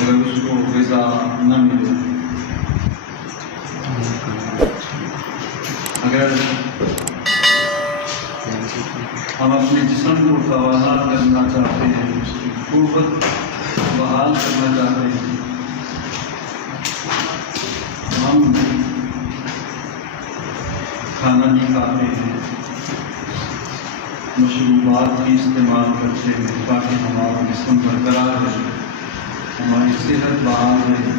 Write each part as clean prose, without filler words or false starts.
اگر اس کو غذا نہ ملے، اگر ہم اپنے جسم کو توانہ کرنا چاہتے ہیں، اس کی قوت بحال کرنا چاہتے ہیں، ہم کھانا نہیں کھاتے ہیں، مشروبات بھی استعمال کرتے ہیں تاکہ ہمارا جسم برقرار رہے، ہماری صحت بحال رہے۔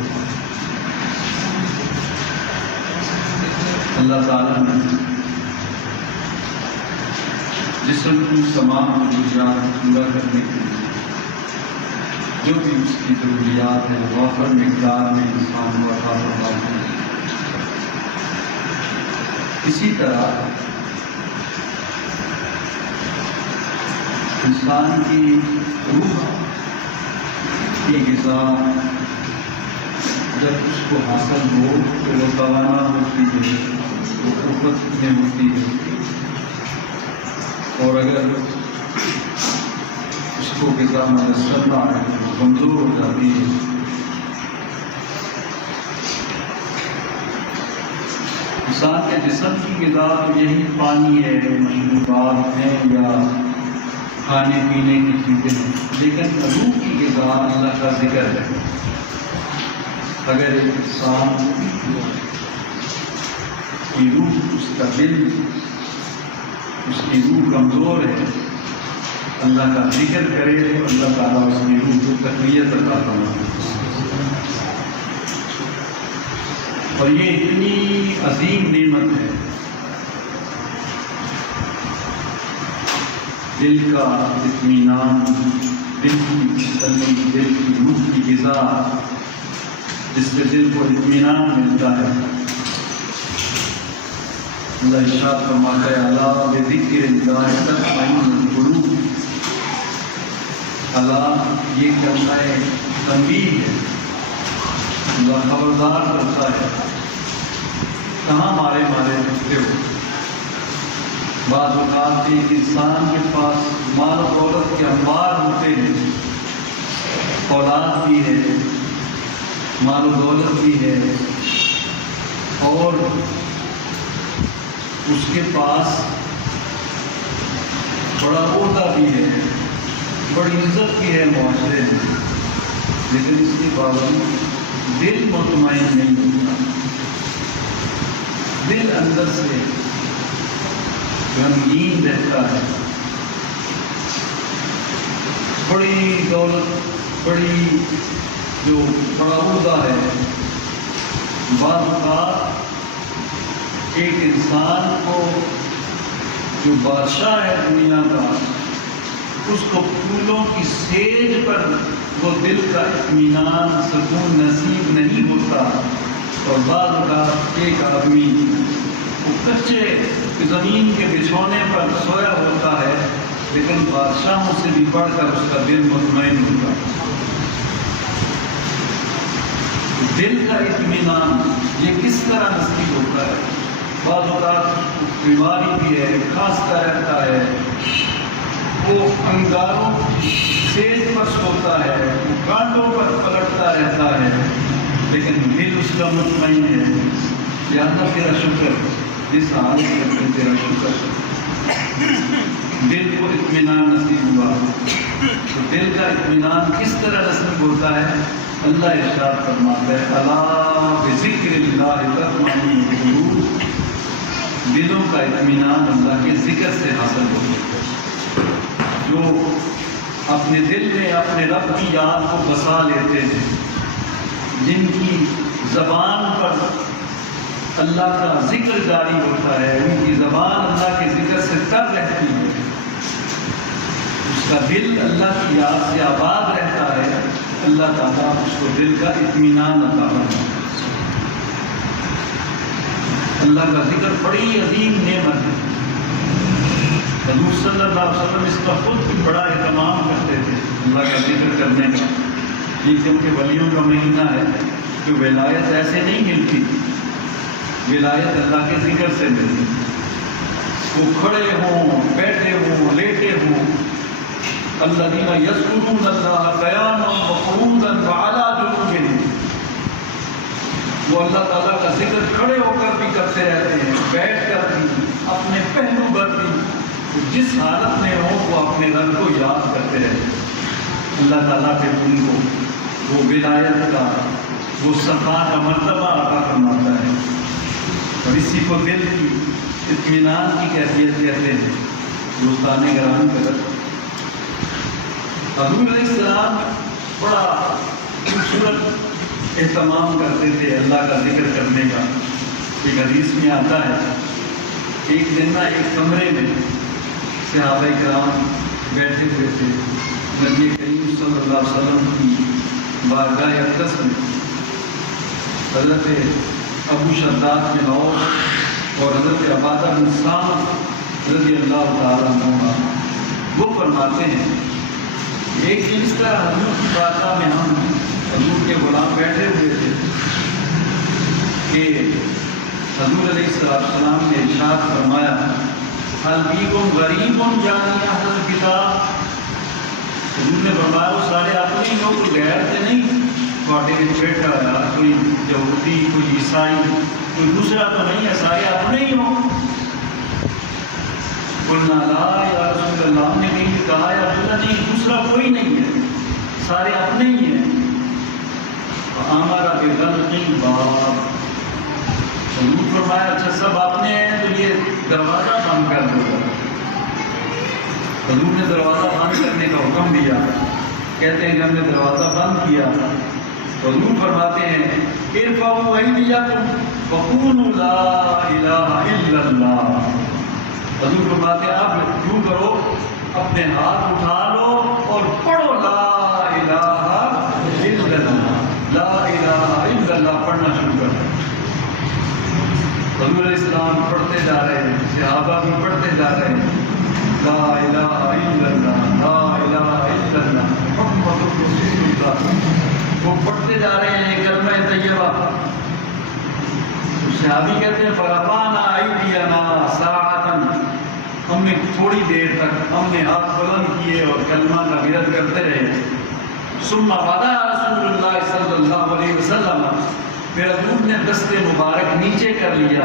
اللہ تعالیٰ نے جسم کی تمام ضروریات پورا کرنے کے لیے جو بھی اس کی ضروریات ہے وافر مقدار میں انسان کو عطا فرماتے ہیں۔ اسی طرح انسان کی روح کی غذا جب اس کو حاصل ہو تو وہ توانا ہوتی ہے، وہ قوت میں ہوتی ہے، اور اگر اس کو غذا میسر نہ آئے تو کمزور ہو جاتی ہے۔ انسان کے جسم کی غذا تو یہی پانی ہے، مشروبات ہیں یا کھانے پینے کی چیزیں ہیں، لیکن روح کی غذا اللہ کا ذکر ہے۔ اگر ایک انسان کی روح، اس کا دل، اس کی روح کمزور ہے، اللہ کا ذکر کرے تو اللہ تعالیٰ اس کی روح کو تقویت عطا فرمائے۔ اور یہ اتنی عظیم نعمت ہے، دل کا اطمینان، دل کی تسلی، دل کی روح کی غذا، جس سے دل کو اطمینان ملتا ہے۔ اللہ ارشاد فرماتا ہے الا بذکر اللہ تطمئن القلوب، الا یہ کلمہ تنبیہ ہے، اللہ خبردار کرتا ہے کہاں مارے رکھتے ہو۔ بعض اوقات ایک انسان کے پاس مال و دولت کے انبار ہوتے ہیں، اولاد بھی ہے، مال و دولت بھی ہے، اور اس کے پاس بڑا عہدہ بھی ہے، بڑی عزت بھی ہے معاشرے میں، لیکن اس کے باوجود دل مطمئن نہیں ہوتا، دل اندر سے غمگین رہتا ہے۔ بڑی دولت، بڑی جو بڑا عہدہ ہے، بعض اوقات ایک انسان کو جو بادشاہ ہے دنیا کا، اس کو پھولوں کی سیج پر وہ دل کا اطمینان، سکون نصیب نہیں ہوتا۔ اور بعض اوقات ایک آدمی وہ کچے زمین کے بچھونے پر سویا ہوتا ہے، لیکن بادشاہوں سے بھی بڑھ کر اس کا دل مطمئن ہوتا ہے۔ دل کا اطمینان یہ کس طرح نصیب ہوتا ہے؟ بعض اوقات بیماری بھی ہے، کھانستا رہتا ہے، وہ انگاروں سیج پر سوتا ہے، وہ کانٹوں پر پلٹتا رہتا ہے، لیکن دل اس کا مطمئن ہے۔ یا اللہ تیرا شکر، جس حالت میں تیرا شکر، دل کو اطمینان نصیب ہوا۔ تو دل کا اطمینان کس طرح نصیب ہوتا ہے؟ اللہ ارشاد فرماتا ہے الا بذکر اللہ تطمئن القلوب، دلوں کا اطمینان اللہ کے ذکر سے حاصل ہوتا ہے۔ جو اپنے دل میں اپنے رب کی یاد کو بسا لیتے ہیں، جن کی زبان پر اللہ کا ذکر جاری ہوتا ہے، ان کی زبان اللہ کے ذکر سے تر رہتی ہے، اس کا دل اللہ کی یاد سے آباد رہتا ہے، اللہ تعالیٰ اس کو دل کا اطمینان عطا فرماتا ہے۔ اللہ کا ذکر بڑی عظیم نعمت ہے۔ حضور صلی اللہ علیہ وسلم اس کا خود بھی بڑا اہتمام کرتے تھے، اللہ کا ذکر کرنے کا۔ یہ کیونکہ ولیوں کا مہینہ ہے، کہ ولایت ایسے نہیں ملتی، ولایت اللہ کے ذکر سے ملتی۔ وہ کھڑے ہوں، بیٹھے ہوں، لیٹے ہوں، الذین یذکرون اللہ قیاما وقعودا وعلی وہ اللہ تعالیٰ کا ذکر کھڑے ہو کر بھی کرتے رہتے ہیں، بیٹھ کر بھی، اپنے پہلو پر بھی، جس حالت میں ہو وہ اپنے رب کو یاد کرتے رہتے ہیں۔ اللہ تعالیٰ پہ ان کو وہ ولایت کا، وہ صفا کا مرتبہ عطا فرماتا ہے، اور اسی کو دل کی اطمینان کی کیفیت کہتے ہیں۔ دوستان گرامی قدر، حضور علیہ السلام بڑا خوبصورت اہتمام کرتے تھے اللہ کا ذکر کرنے کا۔ ایک حدیث میں آتا ہے، ایک دن نا ایک کمرے میں صحابہ کرام بیٹھے ہوئے تھے، نبی کریم صلی اللہ علیہ وسلم کی بارگاہ اقدس میں حضرت ابو شداد بن عوف اور حضرت عبادہ بن صامت رضی اللہ تعالیٰ عنہ وہ فرماتے ہیں، ایک دن اس طرح حضور کی بارگاہ میں ہم حضور کے غلام بیٹھے ہوئے تھے کہ حضور علیہ السلام نے ارشاد فرمایا، حلبیکم غریبم یعنی اہل الکتاب۔ حضور نے فرمایا وہ سارے اپنے ہی لوگ، غیر سے نہیں، تھوڑے بیٹھا ہے کوئی یہودی، کوئی عیسائی، کوئی دوسرا تو نہیں ہے، سارے اپنے ہی ہوں۔ قلنا لا یا رسول اللہ، ہم نے نہیں کہا یا رسول اللہ نہیں، دوسرا کوئی نہیں ہے، سارے اپنے ہی ہیں۔ ہمارا بغلق الباب، حضور فرمایا اچھا سب اپنے ہیں تو یہ دروازہ بند کر دو۔ حضور نے دروازہ بند کرنے کا حکم دیا، کہتے ہیں کہ ہم نے دروازہ بند کیا۔ حضور فرماتے ہیں ارفعوا ایدیکم وقولوا لا الہ الا اللہ۔ حضور فرماتے ہیں اب یوں کرو، اپنے ہاتھ اٹھا لو اور پڑھو لا الہ الا اللہ، لا الہ الا اللہ پڑھنا شروع کر دو۔ حضور علیہ السلام پڑھتے جا رہے ہیں، صحابہ بھی پڑھتے جا رہے ہیں، لا الہ الا اللہ، لا الہ الا اللہ محمد رسول اللہ۔ وہ پڑھتے جا رہے ہیں کلمہ طیبہ۔ صحابی کہتے ہیں فرفعنا ایدینا ساعۃ، ہم نے تھوڑی دیر تک ہم نے ہاتھ بلند کیے اور کلمہ کا ورد کرتے رہے۔ ثم وضع رسول اللہ صلی اللہ علیہ وسلم، پھر حضور نے دست مبارک نیچے کر لیا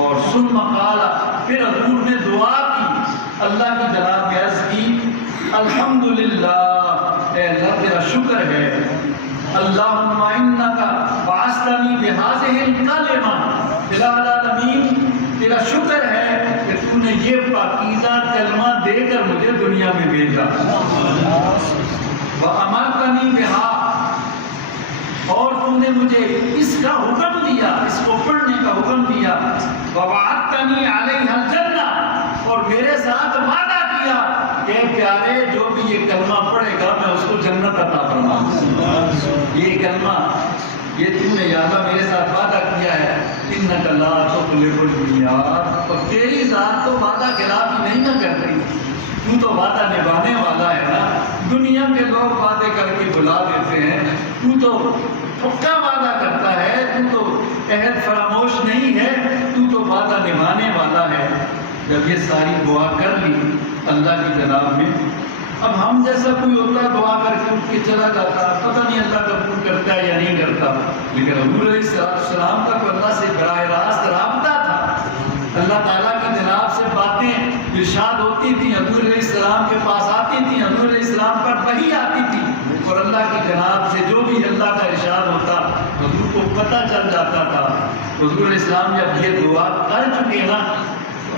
اور ثم قال، پھر حضور نے دعا کی، اللہ کی جناب میں عرض کی الحمدللہ، اے اللہ تیرا شکر ہے، اللہم انکا بعثتنی بہذہ الکلمہ فی العالمین، تیرا شکر ہے کہ تو نے یہ پاکیزہ کلمہ دے کر مجھے دنیا میں بھیجا، وَأَمَرْتَنِي بِهَا، اور تو نے مجھے اس کا حکم دیا، اس کو پڑھنے کا حکم دیا، وَوَعَدْتَنِي عَلَيْهَا الْجَنَّةَ، اور میرے ساتھ وعدہ کیا کہ پیارے جو بھی یہ کلمہ پڑھے گا میں اس کو جنت عطا فرماؤں گا۔ یہ کلمہ، یہ تم نے یا اللہ میرے ساتھ وعدہ کیا ہے، انک لا تخلف المیعاد، اور تیری ذات تو وعدہ خلاف ہی نہیں نہ کرتی، تو تو وعدہ نبھانے والا ہے نا۔ دنیا کے لوگ وعدے کر کے بلا دیتے ہیں، تو پکا وعدہ کرتا ہے، تو عہد فراموش نہیں ہے، تو وعدہ نبھانے والا ہے۔ جب یہ ساری دعا کر لی اللہ کی جناب میں، اب ہم جیسا کوئی ہوتا دعا کر کے اٹھ کے چلا جاتا، پتہ نہیں اللہ قبول کرتا ہے یا نہیں کرتا، لیکن حضور علیہ السلام کا تو اللہ سے براہ راست رابطہ تھا، اللہ تعالیٰ کی جناب سے باتیں ارشاد ہوتی تھیں، حضور علیہ السلام کے پاس آتی تھیں، حضور علیہ السلام پر وحی آتی تھی، اور اللہ کی جناب سے جو بھی اللہ کا ارشاد ہوتا حضور کو پتہ چل جاتا تھا۔ حضور علیہ السلام جب یہ دعا کر چکے نا،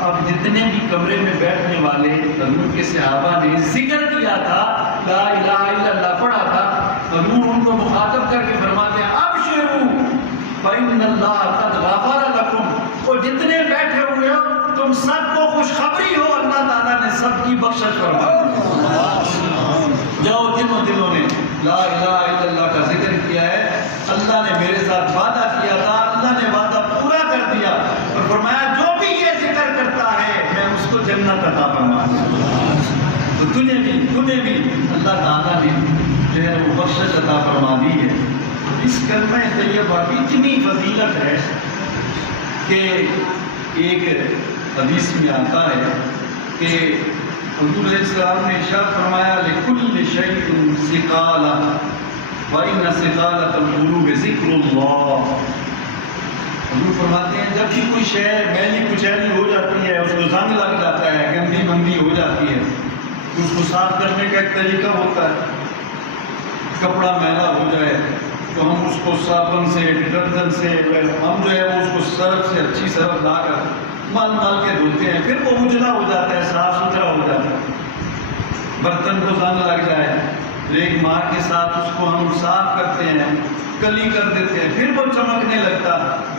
اب جتنے بھی کمرے میں بیٹھنے والے حضور کے صحابہ نے ذکر کیا تھا، لا الہ الا اللہ پڑھا تھا، حضور ان کو مخاطب کر کے فرماتے ہیں ابشروا فإن اللہ قد غفر لکم، اور جتنے بیٹھے ہوئے ہو تم سب کو خوشخبری ہو، اللہ تعالیٰ نے سب کی بخشش فرما دی۔ جاؤ جنہوں نے لا الہ الا اللہ کا ذکر کیا ہے، اللہ نے میرے ساتھ وعدہ کیا تھا، اللہ نے وعدہ پورا کر دیا، اور فرمایا جو بھی یہ ذکر کرتا ہے میں اس کو جنت عطا فرما دوں گا۔ تو تمہیں بھی اللہ تعالیٰ نے جو ہے وہ بخشش عطا فرما دی ہے۔ اس کلمہ طیبہ کی اتنی فضیلت ہے کہ ایک حدیث میں آتا ہے کہ حضور علیہ السلام نے ارشاد فرمایا لِكُلِّ شَيْءٍ ثِقَالَةٌ، وَإِنَّ سِقَالَةَ الْقُلُوبِ ذِكْرُ اللَّهِ۔ حضور فرماتے ہیں جب بھی کوئی شے میلی کچیلی ہو جاتی ہے، اس کو زنگ لگ جاتا ہے، گندی بندی ہو جاتی ہے، تو اس کو صاف کرنے کا ایک طریقہ ہوتا ہے۔ کپڑا میلا ہو جائے تو ہم اس کو صابن سے، ڈٹرجنٹ سے، ہم جو ہے وہ اس کو سرف سے، اچھی سرف لا کر مل مل کے دھوتے ہیں، پھر وہ اجلا ہو جاتا ہے، صاف ستھرا ہو جاتا ہے۔ برتن کو زنگ لگ جائے، ریگ مار کے ساتھ اس کو ہم صاف کرتے ہیں، کلی کر دیتے ہیں، پھر وہ چمکنے لگتا ہے۔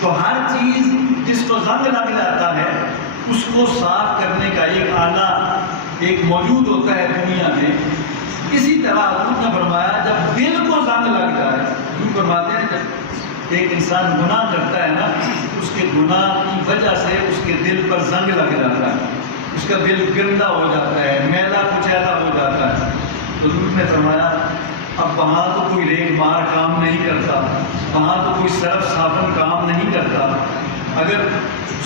تو ہر چیز جس کو زنگ لگ جاتا ہے اس کو صاف کرنے کا ایک آلہ ایک موجود ہوتا ہے دنیا میں۔ اسی طرح حضور نے فرمایا جب دل کو زنگ لگ جائے، حضور فرماتے ہیں جب ایک انسان گناہ کرتا ہے نا، اس کے گناہ کی وجہ سے اس کے دل پر زنگ لگ جاتا ہے، اس کا دل گندا ہو جاتا ہے، میلا کچیلا ہو جاتا ہے۔ حضور نے فرمایا اب وہاں تو کوئی ریگ مار کام نہیں کرتا، وہاں تو کوئی سرف صابن کام نہیں کرتا، اگر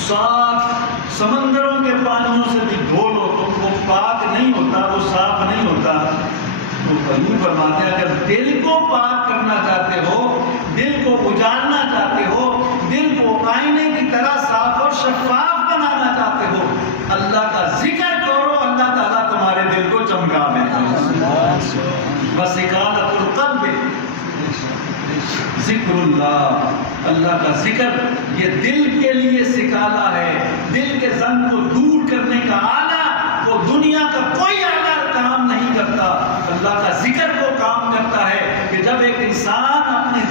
صاف سمندروں کے پانیوں سے بھی دھو لو تو وہ پاک نہیں ہوتا، وہ صاف نہیں ہوتا۔ تو حضور فرماتے ہیں اگر دل کو پاک کرنا چاہتے ہو، دل کو اجالنا چاہتے ہو، دل کو آئینے کی طرح صاف اور شفاف بنانا چاہتے ہو، اللہ کا ذکر کرو، اللہ تعالیٰ تمہارے دل کو چمکا دے۔ وَسِقَالَةُ الْقَلْبِ ذکر اللہ، اللہ کا ذکر یہ دل کے لیے سکالہ ہے، دل کے زنگ کو دور کرنے کا آلہ، وہ دنیا کا کوئی آلہ کام نہیں کرتا، اللہ کا ذکر وہ کام کرتا ہے کہ جب ایک انسان اپنے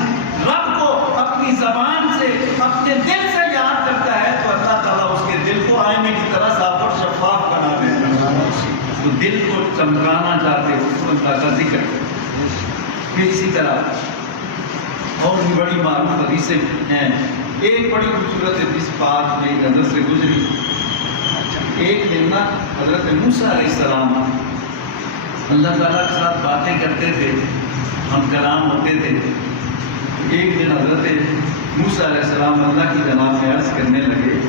رب کو اپنی زبان سے اپنے دل سے یاد کرتا ہے تو اللہ تعالیٰ اس کے دل کو آئینے کی طرح صاف اور شفاف بنا دیتا ہے۔ تو دل کو چمکانا چاہتے ہو تو اللہ کا ذکر۔ پھر اسی طرح اور بھی بڑی معروف حدیثیں ہیں، ایک بڑی خوبصورت حدیث پاک میری نظر سے گزری۔ ایک دن نا حضرت موسیٰ علیہ السلام اللہ تعالیٰ کے ساتھ باتیں کرتے تھے، ہم کلام ہوتے تھے۔ ایک دن حضرت موسیٰ علیہ السلام اللہ کی جناب میں عرض کرنے لگے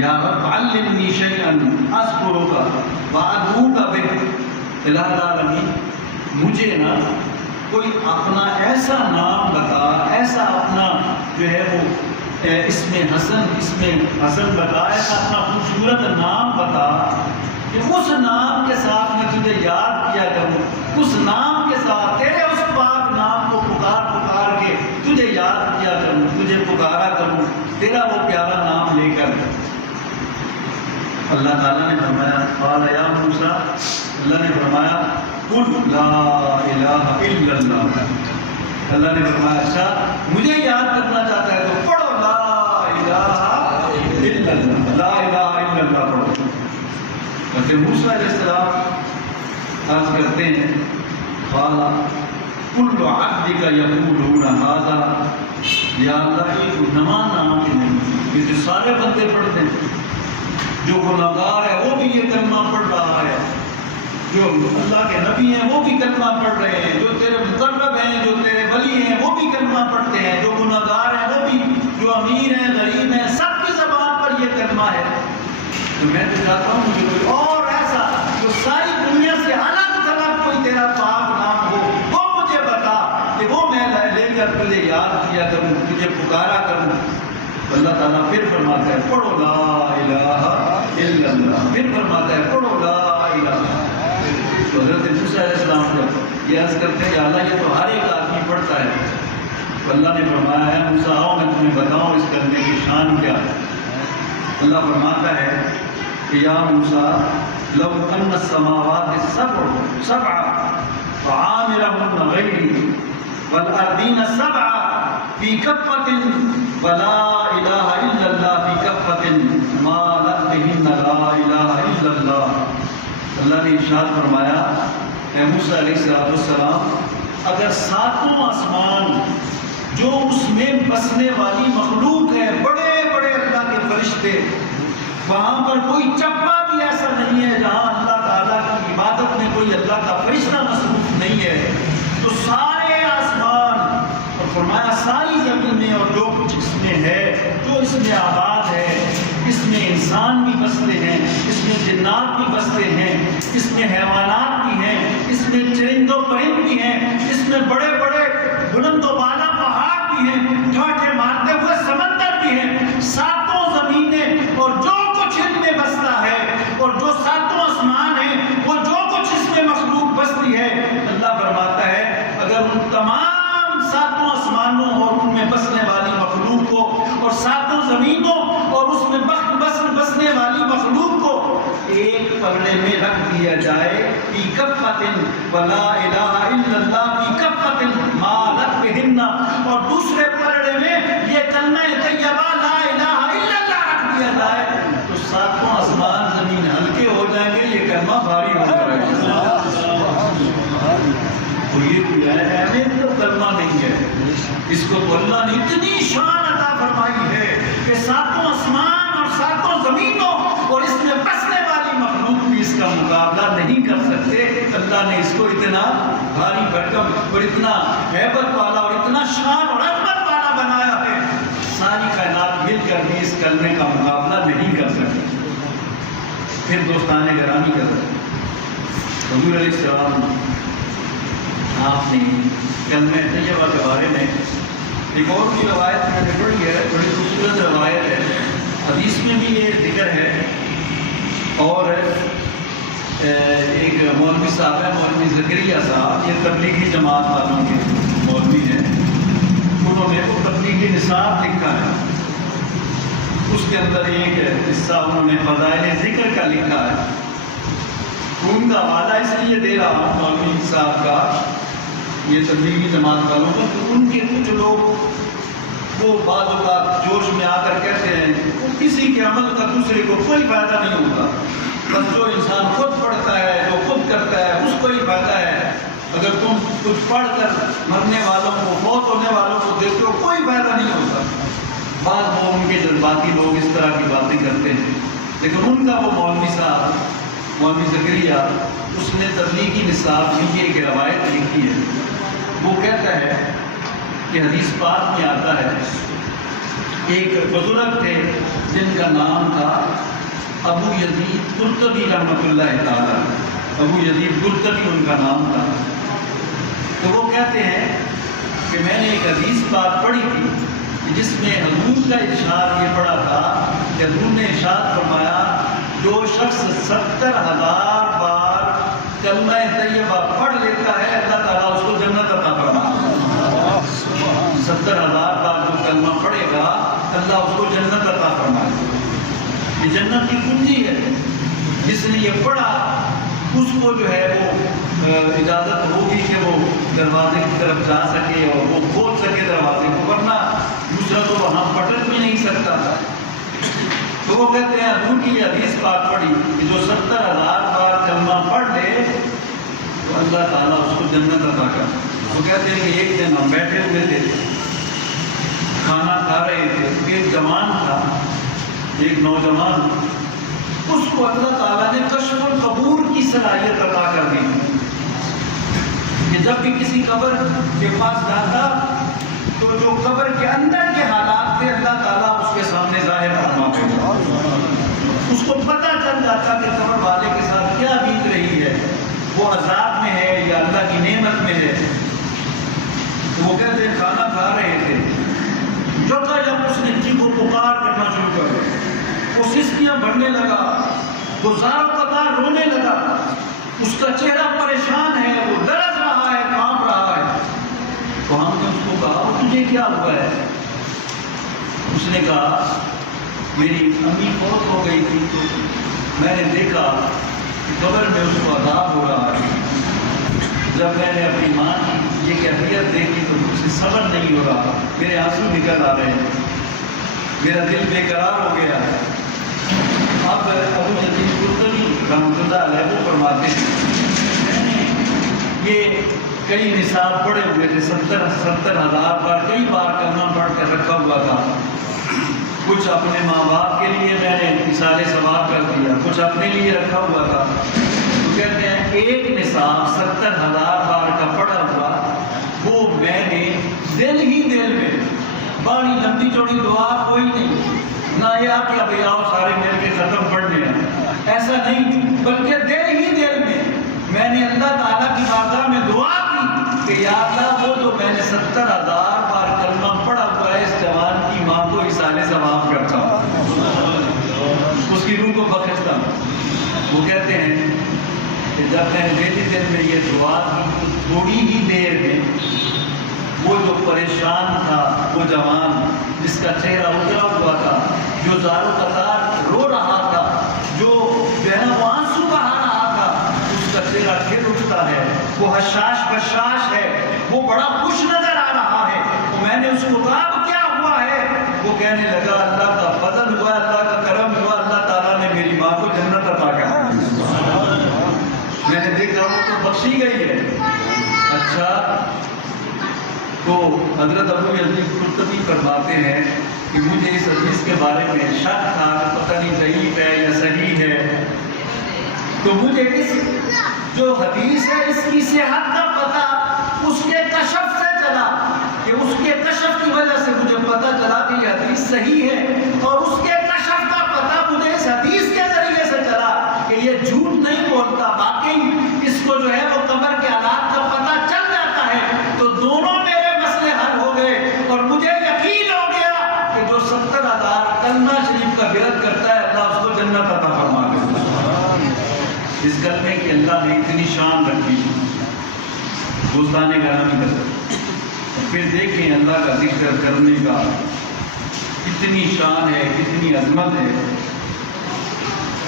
یا رب علمنی شیئا اذکرک وادعوک بہ، الہ العالمین مجھے نا کوئی اپنا ایسا نام بتا، ایسا اپنا جو ہے وہ اسم حسن بتا، ایسا اپنا خوبصورت نام بتا کہ اس نام کے ساتھ میں تجھے یاد کیا کروں، اس نام کے ساتھ تیرے اس پاک نام کو پکار کے تجھے یاد کیا کروں، تجھے پکارا کروں، تیرا وہ پیارا نام لے کر۔ اللہ تعالیٰ نے فرمایا قال یا موسیٰ، اللہ نے فرمایا قل لا الہ الا اللہ، اللہ نے فرمایا اچھا مجھے یاد کرنا چاہتا ہے تو پڑھو لا الہ الا اللہ، لا الہ الا اللہ پڑھو۔ حضرت موسیٰ علیہ السلام عرض کرتے ہیں قال کل عبدک یقولون ھذا، یا اللہ یہ نواں نام نہیں، یہ جو سارے بندے پڑھتے ہیں، جو گناہگار ہے وہ بھی یہ کلمہ پڑھ رہا ہے، جو اللہ کے نبی ہیں وہ بھی کلمہ پڑھ رہے ہیں، جو تیرے مقرب ہیں، جو تیرے ولی ہیں وہ بھی کلمہ پڑھتے ہیں، جو گناہگار ہیں وہ بھی، جو امیر ہیں غریب ہیں، سب کی زبان پر یہ کلمہ ہے۔ تو میں تو چاہتا ہوں مجھے کوئی اور ایسا جو ساری دنیا سے الگ تھلگ کوئی تیرا پاک نام ہو وہ مجھے بتا کہ وہ میں لے کر تجھے یاد کیا کروں، تجھے پکارا کروں۔ اللہ تعالیٰ پھر فرماتا ہے پڑھو لا الہ الا اللہ، پھر فرماتا ہے پڑھو لا الہ۔ تو حضرت موسیٰ علیہ السلام جب یہ عرض کرتے ہیں کہ اللہ یہ تو ہر ایک آدمی پڑھتا ہے، تو اللہ نے فرمایا ہے موسیٰ آؤ میں تمہیں بتاؤں اس کلمے کی شان کیا ہے۔ اللہ فرماتا ہے کہ یا موسیٰ لو ان السماوات سبع فعامرهن غیری والارضین سبع فی کفۃ ولا الہ الا اللہ فی کفۃ ما لبہن لا الہ الا اللہ۔ اللہ نے ارشاد فرمایا کہ موسیٰ علیہ السلام اگر ساتوں آسمان جو اس میں بسنے والی مخلوق ہے، بڑے بڑے اللہ کے فرشتے، وہاں پر کوئی چپا بھی ایسا نہیں ہے جہاں اللہ تعالیٰ کی عبادت میں کوئی اللہ کا فرشتہ مصروف نہیں ہے، تو سارے آسمان اور فرمایا ساری زمینیں اور جو کچھ اس میں ہے، جو اس میں آباد ہے، اس میں انسان بھی بستے ہیں، اس میں جنات بھی بستے ہیں، اس میں حیوانات بھی ہیں، اس میں چرند و پرند بھی ہیں، اس میں بڑے بڑے بلند و بالا پہاڑ بھی ہیں، ٹھاٹھے مارتے ہوئے سمندر بھی ہیں، ساتوں زمینیں اور جو کچھ ان میں بستا ہے، اور جو ساتوں آسمان ہیں وہ جو کچھ اس میں مخلوق بستی ہے۔ اللہ فرماتا ہے اگر ان تمام ساتوں آسمانوں اور ان میں بسنے والی مخلوق کو اور ساتوں زمینوں اور اس میں بسنے والی مخلوق کو ایک پلڑے میں رکھ دیا جائے، فی کفۃ ولا الہ الا اللہ فی کفۃ ما لک بہن، اور دوسرے پلڑے میں یہ کلمہ طیبہ لا الہ الا اللہ رکھ دیا جائے، تو ساتوں آسمان زمین ہلکے ہو جائیں گے، یہ کلمہ بھاری ہو جائے گا۔ تو یہ کوئی اہمیت تو کلمہ نہیں ہے، اس کو تو اللہ نے اتنی شان عطا فرمائی ہے کہ ساتوں آسمان اور ساتوں زمینوں اور اس میں بسنے والی مخلوق بھی اس کا مقابلہ نہیں کر سکتے۔ اللہ نے اس کو اتنا بھاری بھرکم اور اتنا ہیبت والا اور اتنا شان اور عظمت والا بنایا ہے، ساری کائنات مل کر بھی اس کلمے کا مقابلہ نہیں کر سکتی۔ پھر دوستان گرامی کا حضور علیہ السلام آپ نے کلمہ طیبہ کے بارے میں ایک اور بھی روایت میں نے پڑھی ہے، بڑی خوبصورت روایت ہے، حدیث میں بھی یہ ذکر ہے، اور ایک مولوی صاحب ہے، مولوی زکریا صاحب، یہ تبلیغی جماعت والوں کے مولوی ہیں، انہوں نے وہ تبلیغی نصاب لکھا ہے، اس کے اندر ایک حصہ انہوں نے فضائل ذکر کا لکھا ہے۔ ان کا حوالہ اس لیے دے رہا ہوں مولوی صاحب کا، یہ تبلیغی جماعت والوں کو، تو ان کے کچھ لوگ وہ بعض اوقات جوش میں آ کر کہتے ہیں کسی کے عمل کا دوسرے کو کوئی فائدہ نہیں ہوتا، بس جو انسان خود پڑھتا ہے، جو خود کرتا ہے، اس کو ہی فائدہ ہے، اگر تم کچھ پڑھ کر مرنے والوں کو، فوت ہونے والوں کو دیکھتے ہو، کوئی فائدہ نہیں ہوتا۔ بعض وہ ان کے جذباتی لوگ اس طرح کی باتیں کرتے ہیں، لیکن ان کا وہ مولوی صاحب، مولوی زکریا، اس نے تبلیغی نصاب میں یہ ایک روایت لکھی ہے، وہ کہتا ہے کہ حدیث پاک میں آتا ہے ایک بزرگ تھے جن کا نام تھا ابو یزید قرطبی رحمۃ اللہ تعالیٰ، ابو یزید قرطبی ان کا نام تھا۔ تو وہ کہتے ہیں کہ میں نے ایک حدیث پاک پڑھی تھی جس میں حضور کا ارشاد یہ پڑھا تھا کہ حضور نے ارشاد فرمایا جو شخص 70,000 بار کلمہ طیبہ پڑھ لیتا ہے اللہ تعالیٰ اس کو جنت عطا فرماتا ہے۔ 70,000 بار جو کلمہ پڑھے گا اللہ اس کو جنت عطا فرمائے گا۔ یہ جنت کی کنجی ہے، جس نے یہ پڑھا اس کو جو ہے وہ اجازت ہوگی کہ وہ دروازے کی طرف جا سکے اور وہ کھول سکے دروازے کو، ورنہ دوسرا تو وہاں پٹک بھی نہیں سکتا تھا۔ تو وہ کہتے ہیں حضور کی یہ حدیث پاک پڑھی کہ جو 70,000 بار کلمہ پڑھ لے تو اللہ تعالیٰ اس کو جنت عطا کرتا۔ وہ کہتے ہیں کہ ایک دن ہم بیٹھے ہوئے تھے، کھانا کھا رہے تھے، ایک جوان تھا، ایک نوجوان، اس کو اللہ تعالیٰ نے کشف القبور کی صلاحیت عطا کر دی کہ جب بھی کسی قبر کے پاس جاتا تو جو قبر کے اندر کے حالات تھے اللہ تعالیٰ اس کے سامنے ظاہر فرما دیتا، اس کو پتہ چل جاتا کہ قبر والے کے ساتھ کیا بیت رہی ہے، وہ عذاب میں ہے یا اللہ کی نعمت میں ہے۔ تو وہ کہتے ہیں کھانا کھا رہے تھے، جو تھا جب اس نے چیخ و پکار کرنا شروع کر دیا، وہ سسکیاں بھرنے لگا، وہ زار و قطار رونے لگا، اس کا چہرہ پریشان ہے، وہ لرز رہا ہے، کانپ رہا ہے۔ تو ہم نے اس کو کہا تجھے کیا ہوا ہے؟ اس نے کہا میری امی فوت ہو گئی تھی تو میں نے دیکھا کہ قبر میں اس کو عذاب ہو رہا ہے، جب میں نے اپنی ماں کی یہ کیفیت دیکھی تو مجھ سے صبر نہیں ہو رہا، میرے آنسو نکل آ رہے ہیں، میرا دل بے قرار ہو گیا ہے۔ اب ابو یزید قرطبی رحمۃ اللہ علیہ وہ فرماتے ہیں یہ کئی نصاب پڑے ہوئے تھے، 70,000 بار، کئی بار کلمہ پڑھ کر رکھا ہوا تھا، کچھ اپنے ماں باپ کے لیے میں نے مثال ثواب کر دیا، کچھ اپنے لیے رکھا ہوا تھا۔ تو کہتے ہیں ایک نصاب 70,000 بار کا پڑھا ہوا وہ میں نے دل ہی دل میں، بڑی لمبی چوڑی دعا کوئی نہیں، نہ یہ آپ کیا بھائی آؤ سارے مل کے ختم پڑھ لیا، ایسا نہیں، بلکہ دل ہی دل میں نے اللہ تعالیٰ کی کہ یا اللہ وہ جو میں نے 70,000 بار کلمہ پڑھا ہوا ہے اس جوان کی ماں کو اصالے ثواب کرتا ہوں، اس کی روح کو بخشتا ہوں۔ وہ کہتے ہیں کہ جب میں نے پہلے دن میں یہ دعا کی تو تھوڑی ہی دیر میں وہ جو پریشان تھا، وہ جوان جس کا چہرہ اجڑا ہوا تھا، جو زاروں قطار رو رہا تھا، جو وہ آنسو بہا رہا تھا، اس کا چہرہ کھل اٹھتا ہے، وہ حشاش بشاش ہے، وہ بڑا خوش نظر آ رہا ہے۔ تو میں نے اس کو کہا اب کیا ہوا ہے؟ وہ کہنے لگا اللہ کا فضل ہوا، اللہ کا کرم ہوا، اللہ تعالیٰ نے میری ماں کو جنت عطا کر دی۔ میں نے دیکھا وہ تو بخشی گئی ہے۔ اچھا، تو حضرت ابو یزید قرطبی فرماتے ہیں کہ مجھے اس حدیث کے بارے میں شک تھا کہ پتہ نہیں ضعیف ہے یا صحیح ہے، تو مجھے اس جو حدیث ہے اس کی صحت کا پتہ اس کے کشف سے چلا، کہ اس کے کشف کی وجہ سے مجھے پتہ چلا کہ یہ حدیث صحیح ہے، اور اس کے کشف کا پتہ مجھے اس حدیث کے ذریعے سے چلا کہ یہ جھوٹ نہیں بولتا، واقعی اس کو جو ہے وہ قبر کے حالات کا پتہ چل جاتا ہے۔ تو دونوں میرے مسئلے حل ہو گئے، اور مجھے یقین ہو گیا کہ جو 70,000 کلمہ شریف کا ورد کرتا ہے اللہ اس کو جنت عطا فرما دیتا ہے۔ اس کلمے کی اللہ نے اتنی شان رکھی، دوستان گرامی قدر، پھر دیکھیں اللہ کا ذکر کرنے کا کتنی شان ہے، کتنی عظمت ہے۔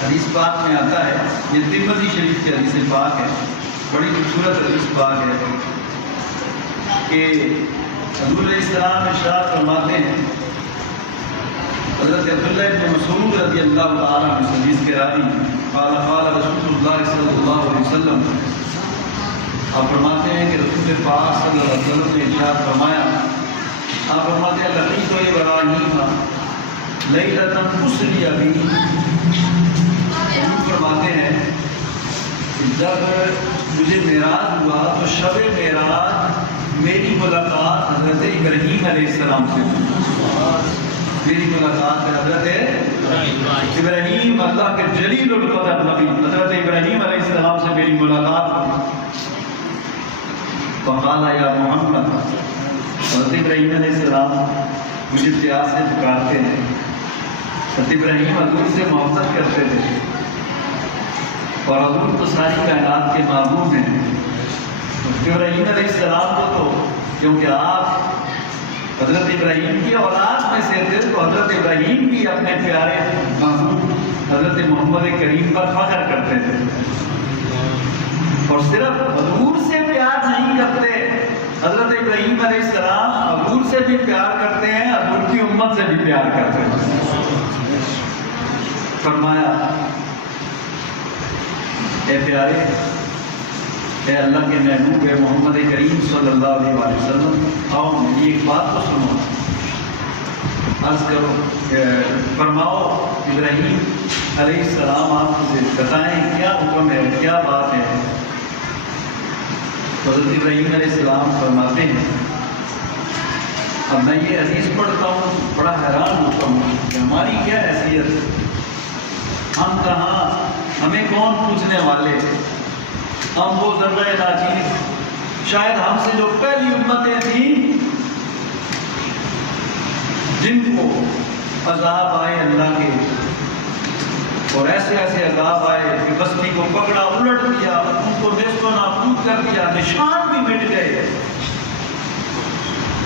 حدیث پاک میں آتا ہے، یہ ترمذی شریف کی حدیث پاک ہے، بڑی خوبصورت حدیث پاک ہے کہ حضور علیہ السلام ارشاد فرماتے ہیں، حضرت عبداللہ ابن مسعود رضی اللہ تعالیٰ عنہ حدیث کے راوی، قال قال رسول اللہ صلی اللہ علیہ وسلم، آپ فرماتے ہیں کہ رسول پاک صلی اللہ علیہ وسلم نے ارشاد فرمایا، آپ فرماتے ہیں لقیت ابراہیم لیلۃ اسری بی، فرماتے ہیں کہ جب مجھے معراج ہوا تو شب معراج میری ملاقات حضرت ابراہیم علیہ السلام سے ہوئی۔ میری ملاقات حضرت ابراہیم، اللہ کے جلیل القدر نبی حضرت ابراہیم علیہ السلام سے میری ملاقات ہوئی۔ فقال یا محمد، حضرت ابراہیم علیہ السلام مجھے پیار سے پکارتے ہیں۔ حضرت ابراہیم حضور سے محبت کرتے تھے، اور حضور تو ساری کائنات کے معبود ہیں۔ ابراہیم علیہ السلام کو تو کیونکہ آپ حضرت ابراہیم کی اولاد میں سے تھے، تو حضرت ابراہیم بھی اپنے پیارے محبوب حضرت محمد کریم پر فخر کرتے تھے، اور صرف حضور سے پیار نہیں کرتے، حضرت ابراہیم علیہ السلام حضور سے بھی پیار کرتے ہیں، حضور کی امت سے بھی پیار کرتے ہیں۔ فرمایا اے پیارے، اے اللہ کے محبوب، اے محمد کریم صلی اللہ علیہ وسلم، آؤ میری ایک بات تو سنو، عرض کرو، فرماؤ ابراہیم علیہ السلام آپ مجھے بتائیں کیا حکم ہے، کیا بات ہے۔ حضرت ابراہیم علیہ السلام فرماتے ہیں، اب میں یہ حدیث پڑھتا ہوں بڑا حیران ہوتا ہوں کہ ہماری کیا حیثیت، ہم کہاں، ہمیں کون پوچھنے والے، ہم وہ ذرہ ناچیز، شاید ہم سے جو پہلی امتیں تھیں جن کو عذاب آئے اللہ کے، اور ایسے ایسے عذاب آئے کہ بستی کو پکڑا، الٹ دیا، ان کو نیست و نابود کر دیا، نشان بھی مٹ گئے،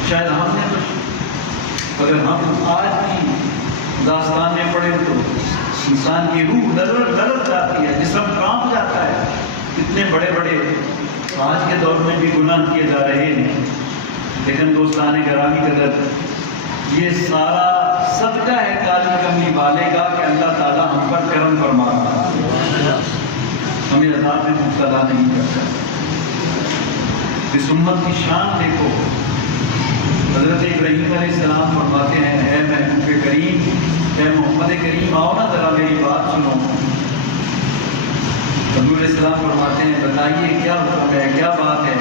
شاید ہم نے اگر ہم آج کی داستانیں پڑھیں تو انسان کی روح لرز جاتی ہے، جسم کانپ جاتا ہے۔ اتنے بڑے بڑے آج کے دور میں بھی گناہ کیے جا رہے ہیں، لیکن دوستان گرامی قدر، یہ سارا صدقہ ہے کالی کملی والے کا کہ اللہ تعالیٰ ہم پر کرم فرماتا ہے، ہمیں عذاب میں مبتلا نہیں کرتا۔ اس امت کی شان دیکھو، حضرت ابراہیم علیہ السلام فرماتے ہیں، اے محبوب کریم، اے محمد کریم، آؤ نا ذرا میری بات سنو۔ حضور علیہ السلام فرماتے ہیں، بتائیے کیا حکم ہے، کیا بات ہے۔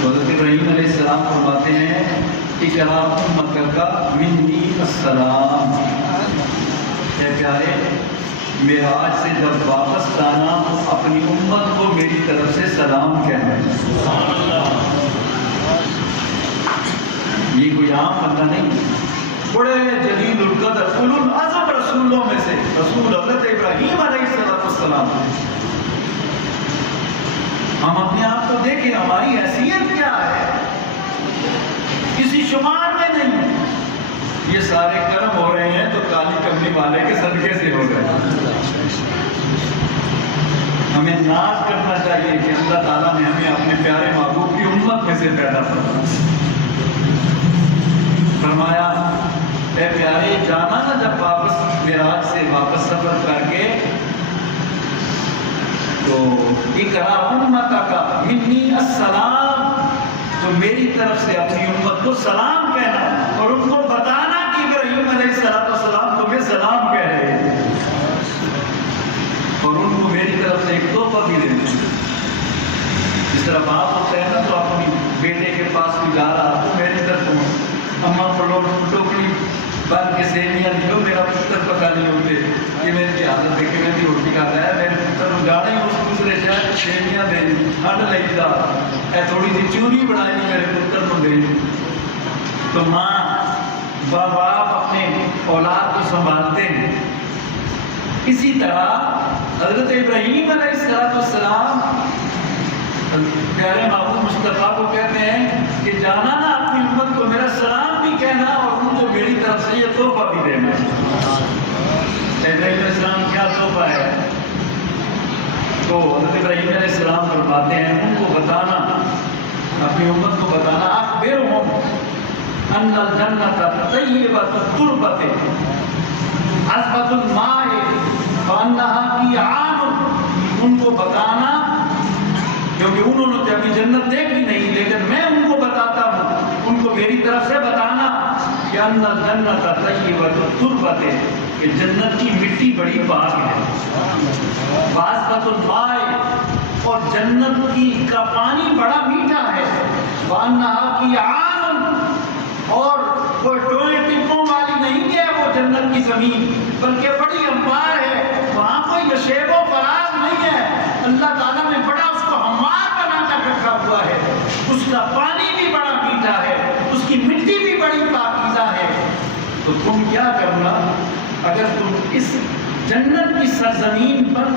حضرت ابراہیم علیہ السلام فرماتے ہیں، اقرا امتک منی السلام، اے پیارے معراج سے جب واپس آنا تو اپنی امت کو میری طرف سے سلام کہنا. یہ کوئی عام بندہ نہیں، بڑے جلیل القدر اولو العزم رسولوں میں سے رسول حضرت ابراہیم علیہ السلام. ہم اپنے آپ کو دیکھیں، ہماری حیثیت کیا ہے، کسی شمار میں نہیں. یہ سارے کرم ہو رہے ہیں تو کالی کملی والے کے صدقے سے ہو رہے ہیں. ہمیں ناز کرنا چاہیے کہ اللہ تعالیٰ نے ہمیں اپنے پیارے محبوب کی امت میں سے پیدا فرمایا. اے پیارے، جانا نا جب واپس معراج سے واپس سفر کر کے تو اقرا امتک منی السلام، تو میری طرف سے اپنی امت کو سلام کہنا اور ان کو بتانا کہ ابراہیم علیہ السلام تمہیں سلام کہہ رہے ہیں، اور ان کو میری طرف سے ایک تحفہ بھی دینا. جس طرح باپ ہوتا ہے نا تو اپنی بیٹے کے پاس بھی جا رہا تو میری طرف اماں پڑھو ٹوکری بند کے سیویاں نکلو، میرا پتر پکا نہیں ہوتے کہ میری کی حالت ہے کہ میں بھی روٹی کھاتا ہے، میرے پتر کو جانا ہی اس دوسرے شہر سیویاں دے ہنڈ لئی دا اے تھوڑی سی چوری بنائی میرے پتر کو دے. تو ماں باپ اپنے اولاد کو سنبھالتے ہیں. اسی طرح حضرت ابراہیم علیہ السلام پیارے محبوب مصطفیٰ کو کہتے ہیں کہ جانا نا اپنی امت کو میرا سلام بھی کہنا اور ان کو میری طرف سے یہ تحفہ بھی دینا. ابراہیم علیہ السلام کیا تحفہ ہے؟ تو حضرت ابراہیم علیہ السلام فرماتے ہیں ان کو بتانا، اپنی امت کو بتانا، اخبرہم ان الجنت طیبۃ التربۃ عذبۃ الماء وانہا قیعان. ان کو بتانا، کیونکہ انہوں نے ابھی جنت دیکھی نہیں لیکن میں ان کو بتاتا ہوں، ان کو میری طرف سے بتانا کہ ان الجنت طیبۃ التربۃ، کہ جنت کی مٹی بڑی پاک ہے، وعذبۃ الماء، اور جنت کی کا پانی بڑا میٹھا ہے، وانہا قیعان، اور کوئی ٹوئے ٹپوں والی نہیں ہے وہ جنت کی زمین، بلکہ بڑی ہموار ہے، وہاں کوئی نشیب و فراز نہیں ہے. اللہ تعالیٰ نے بڑا اس کو ہموار بنا کر رکھا ہوا ہے، اس کا پانی بھی بڑا میٹھا ہے، اس کی مٹی بھی بڑی پاکیزہ ہے. تو تم کیا کرنا، اگر تم اس جنت کی سرزمین پر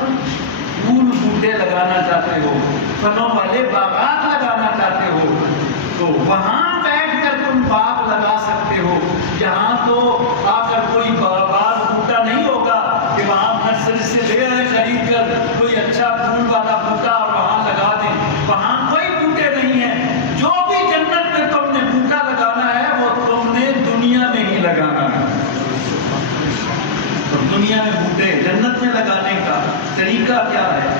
پھول بوٹے لگانا چاہتے ہو، پھلوں والے باغات لگانا چاہتے ہو، تو وہاں بیٹھ کر تم باغ لگا سکتے ہو. یہاں تو آ کر کوئی باغ بوٹا نہیں ہوگا کہ وہاں نرسری سے لے آئے خرید کر کوئی اچھا پھول والا بوٹا اور وہاں لگا دیں. وہاں کوئی بوٹے نہیں ہیں. جو بھی جنت میں تم نے بوٹا لگانا ہے وہ تم نے دنیا میں ہی لگانا ہے. تو دنیا میں بوٹے جنت میں لگانے کا طریقہ کیا ہے؟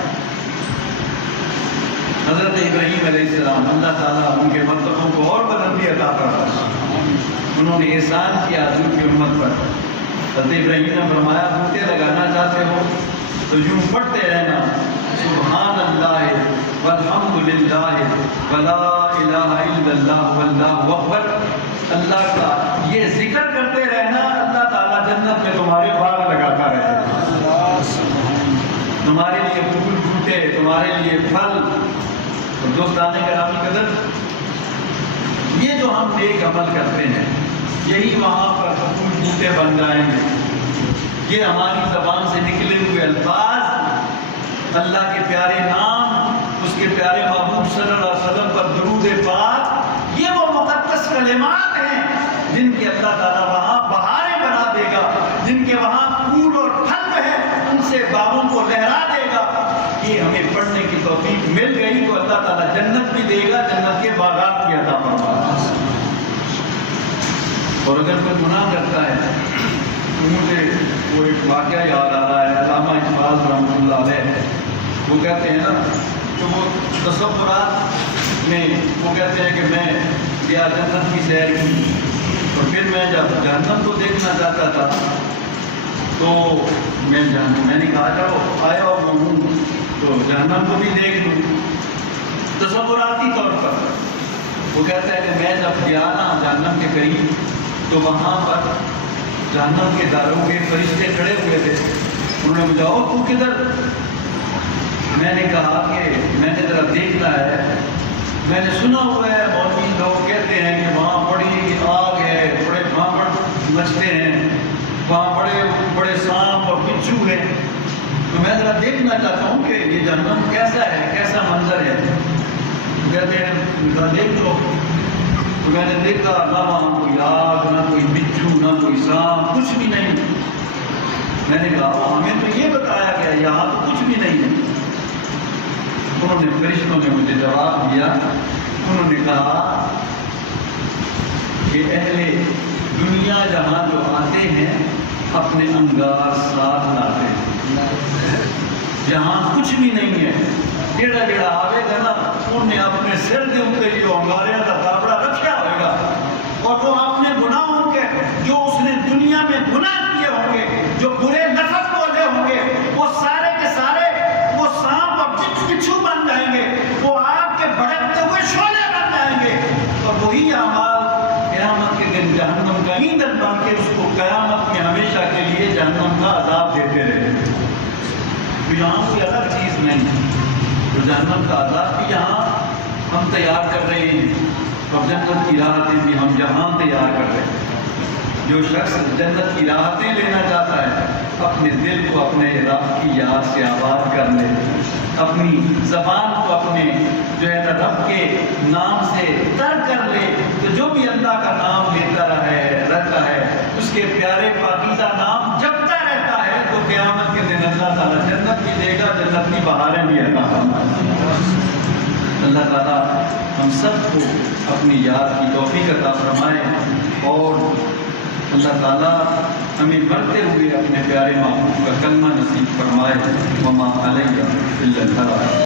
حضرت ابراہیم علیہ السلام، اللہ تعالیٰ ان کے مرتبوں کو اور بلندی عطا فرمائے. انہوں نے احسان کیا حضور کی امت پر. حضرت ابراہیم نے فرمایا بوٹے لگانا چاہتے ہو تو یوں پڑھتے رہنا، سبحان اللہ والحمد للہ ولا الہ الا اللہ واللہ اکبر. اللہ کا یہ ذکر کرتے رہنا، اللہ تعالیٰ جنت میں تمہارے باغ لگاتا رہے، تمہارے لیے پھول بوٹے، تمہارے لیے پھل. دوستان گرامی قدر، یہ جو ہم نیک عمل کرتے ہیں یہی وہاں پر پھول بوٹے بن جائیں گے. یہ ہماری زبان سے نکلے ہوئے الفاظ، اللہ کے پیارے نام، اس کے پیارے محبوب صلی اللہ علیہ وسلم پر درود پاک، یہ وہ مقدس کلمات ہیں جن کی اللہ تعالیٰ وہاں بہاریں بنا دے گا، جن کے وہاں پھول اور پھل ہیں ان سے باغوں کو لہرا دے گا. یہ ہمیں پڑھنے کی توفیق مل گئی تو اللہ تعالیٰ جنت بھی دے گا، جنت کے باغات بھی عطا فرمائے. اور اگر کوئی گناہ کرتا ہے تو مجھے وہ ایک واقعہ یاد آ رہا ہے. علامہ اقبال رحمۃ اللہ علیہ وہ کہتے ہیں نا، تو وہ تصورات میں وہ کہتے ہیں کہ میں گیا جنت کی سیر کی، اور پھر میں جب جہنم کو دیکھنا چاہتا تھا تو میں نے کہا چلو آیا اور میں ہوں تو جہنم کو بھی دیکھ لوں تصوراتی طور پر. وہ کہتا ہے کہ میں جب گیا نا جہنم کے قریب تو وہاں پر جہنم کے داروں کے فرشتے کھڑے ہوئے تھے انہوں نے مجھا تو کدھر؟ میں نے کہا کہ میں نے ذرا دیکھنا ہے، میں نے سنا ہوا ہے مولوی لوگ کہتے ہیں کہ وہاں بڑی آگ ہے، بڑے بھانپڑ مچتے ہیں، وہاں بڑے بڑے سانپ اور بچھو ہیں، تو میں ذرا دیکھنا چاہتا ہوں کہ یہ جہنم کیسا ہے، کیسا منظر ہے۔ کہتے ہیں ذرا دیکھ لو۔ تو میں نے دیکھا نہ وہاں کوئی آگ، نہ کوئی بچھو، نہ کوئی سانپ، کچھ بھی نہیں۔ میں نے کہا ہمیں تو یہ بتایا گیا یہاں تو کچھ بھی نہیں ہے۔ انہوں نے فرشتوں نے مجھے جواب دیا، انہوں نے کہا کہ اہل دنیا جہاں جو آتے ہیں اپنے انگار ساتھ لاتے ہیں، جہاں کچھ بھی نہیں ہے، جڑا جڑا آئے گا نا انہیں اپنے سر کے اوپر جو انگاریاں کا کپڑا رکھا ہوئے گا، اور وہ اپنے گناہوں کے جو اس نے دنیا میں گناہ کیے ہوں گے، جو برے نفس بولے ہوں گے، وہ سارے کے سارے وہ سانپ اور بچھو بن جائیں گے، وہ آگ کے بھڑکتے ہوئے شعلے بن جائیں گے، اور وہی اعمال قیامت کے دن جہنم کا ایندھن بن کے اس کو قیامت میں ہمیشہ کے لیے جہنم کا عذاب دیتے رہے۔ تو یہاں کوئی الگ چیز نہیں، تو جہنم کا عذاب بھی یہاں ہم تیار کر رہے ہیں، اور جنت کی راحتیں بھی ہم یہاں تیار کر رہے ہیں۔ جو شخص جنت کی راحتیں لینا چاہتا ہے اپنے دل کو اپنے رب کی یاد سے آباد کر لے، اپنی زبان کو اپنے جو ہے نا رب کے نام سے تر کر لے، تو جو بھی اللہ کا نام لیتا رہتا ہے اس کے پیارے پاکیزہ نام جپتا رہتا ہے، تو قیامت کے دن اللہ تعالیٰ جنت بھی دے گا، جنت کی بہاریں بھی عطا فرمائے گا۔ اللہ تعالیٰ ہم سب کو اپنی یاد کی توفیق عطا فرمائے، اور اللہ تعالیٰ ہمیں مرتے ہوئے اپنے پیارے محبوب کا کلمہ نصیب فرمائے۔ وما علیہ الا البلاغ۔